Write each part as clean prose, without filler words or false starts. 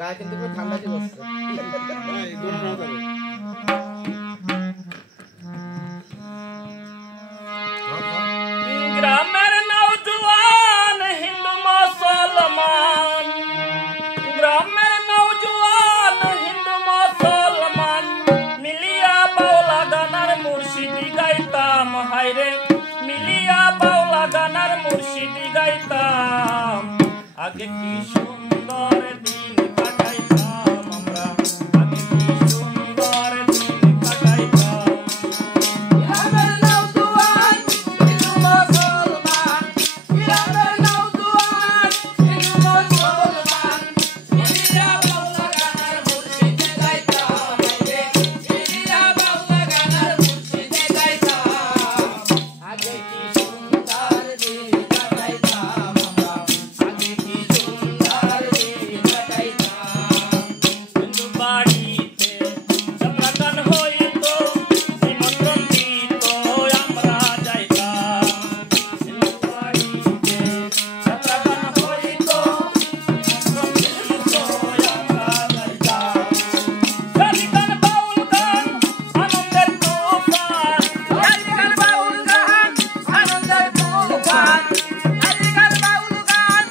গায়ে কিন্তু ঠান্ডা কি বসছে গ্রামের নওজোয়ান হিন্দু মুসলমান গ্রামের নওজোয়ান হিন্দু মুসলমান মিলিয়া বাউলা গানার মুর্শিদি গাইতাম হায়রে মিলিয়া বাউলা গানার মুর্শিদি গাইতাম আগে কি সুন্দর দিন কাটাইতাম আমরা আগে কি সুন্দর দিন কাটাইতাম গ্রামের নওজোয়ান হিন্দু মুসলমান গ্রামের নওজোয়ান হিন্দু মুসলমান মিলিয়া বাউলা গানার মুর্শিদি গাইতাম হায়রে মিলিয়া বাউলা গানার মুর্শিদি গাইতাম আগে কি সুন্দর দিন কাটাইতাম আমরা আগে কি সুন্দর দিন কাটাইতাম হিন্দু বাড়িতে সমাগম হইতো নিমন্ত্রণ দিত আমরা যাইতাম হিন্দু বাড়িতে সমাগম হইতো নিমন্ত্রণ দিত আমরা যাইতাম গালি গান বাউল গান আনন্দের তুফান গালি গান বাউল গান আনন্দের তুফান গালি গান বাউল গান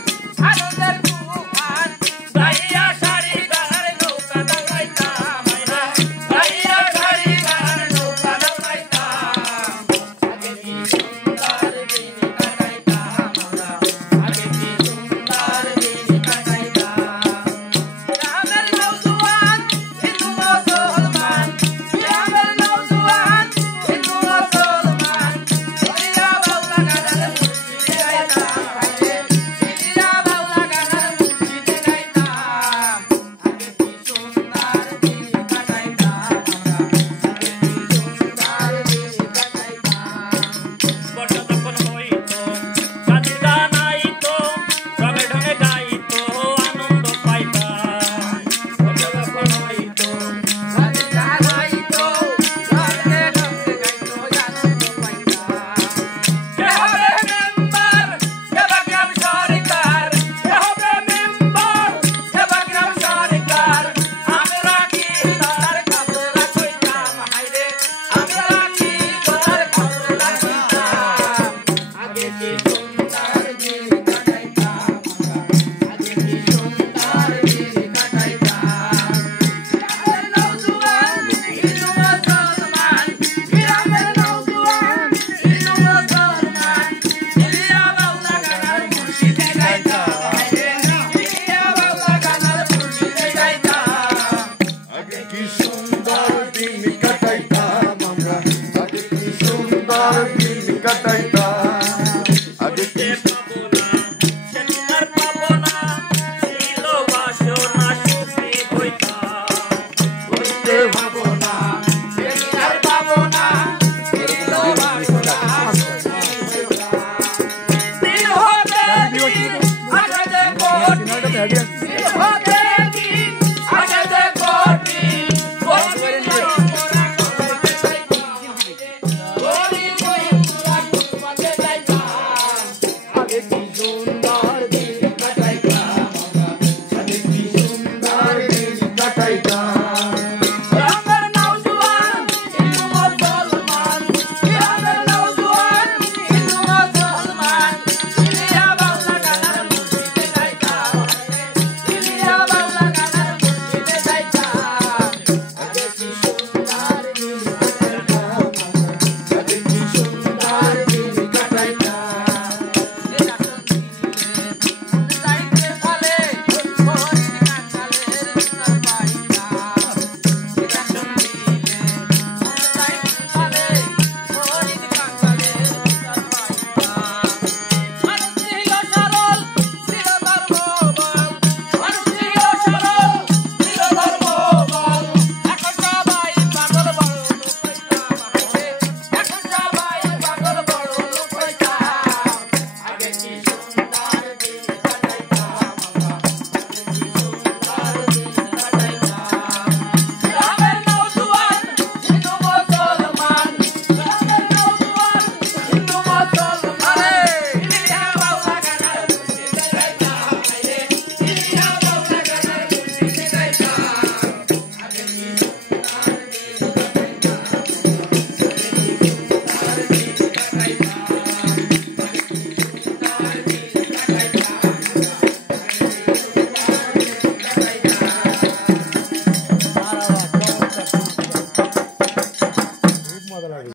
আনন্দের তুফান গাইয়া শাড়ি গানের নৌকা দাঁড়াইতাম হায়রা গাইয়া শাড়ি গানের নৌকা দাঁড়াইতাম আগে কি সুন্দর দিন কাটাইতাম আমরা আগে কি সুন্দর দিন কাটাইতাম গ্রামের নওজোয়ান হিন্দু মুসলমান গ্রামের নওজোয়ান হিন্দু মুসলমান মিলিয়া বাউলা গানার মুর্শিদি গাইতাম হায়রে মিলিয়া বাউলা গানার মুর্শিদি গাইতাম আগে কি সুন্দর দিন কাটাইতাম আমরা আগে কি সুন্দর দিন কাটাইতাম বর্ষ যখন হইতো সাথী গান আইতো সবে ঢনে গাইতো আনন্দ পাইতাম বর্ষ যখন হইতো সাথী গান আইতো সবে ঢনে গাইতো আনন্দ পাইতাম কে হবে মেম্বার কে বা গ্রাম সরকার কে হবে মেম্বার কে বা গ্রাম সরকার আমরা কি তার খবর রাখইতাম হায়রে আমরা কি তার খবর রাখইতাম আগে কি সুন্দর দিন কাটাইতাম আমরা আগে কি সুন্দর দিন কাটাইতাম গ্রামের নওজোয়ান হিন্দু মুসলমান গ্রামের নওজোয়ান হিন্দু মুসলমান মিলিয়া বাউলা গানার মুর্শিদি গাইতাম হায়রে মিলিয়া বাউলা গানার মুর্শিদি গাইতাম আগে কি সুন্দর দিন কাটাইতাম আমরা আগে কি সুন্দর দিন কাটাইতাম আগে কি সেদিনার পাবনা ছিল বাসনা সুখী হইতাম করতে ভাবনা সেদিনার পাবনা ছিল বাসনা দিন হতে দিন আসে যে কোটি দিন হতে দিন আসে যে কোটি কোটি মনোরা করতে চাইতাম কোটি মনোরা করতে চাইতাম আগে কি সুন্দর দিন কাটাইতাম আমরা আগে কি সুন্দর দিন কাটাইতাম গ্রামের নওজোয়ান হিন্দু মুসলমান গ্রামের নওজোয়ান হিন্দু মুসলমান মিলিয়া বাউলা গানার মুর্শিদি গাইতাম হায়রে মিলিয়া বাউলা গানার মুর্শিদি গাইতাম আগে কি সুন্দর দিন কাটাইতাম আমরা আগে কি সুন্দর দিন কাটাইতাম এই আসন দিলে যাইতে ফলে কোন কাঙ্গালের বিচার পাইতাম এই আসন দিলে যাইতে ফলে কোন কাঙ্গালের বিচার পাইতাম মানুষ ছিল সরল ছিল ধর্মবল মানুষ ছিল সরল ছিল ধর্মবল এখন সবাই পাগল বড় লোক হইতাম হায়রে এখন সবাই পাগল বড় লোক হইতাম আগে কি সুন্দর দিন কাটাইতাম আমরা আগে কি সুন্দর দিন কাটাইতাম গ্রামের নওজোয়ান হিন্দু মুসলমান গ্রামের নওজোয়ান হিন্দু মুসলমান মিলিয়া বাউলা গানার মুর্শিদি গাইতাম হায়রে মিলিয়া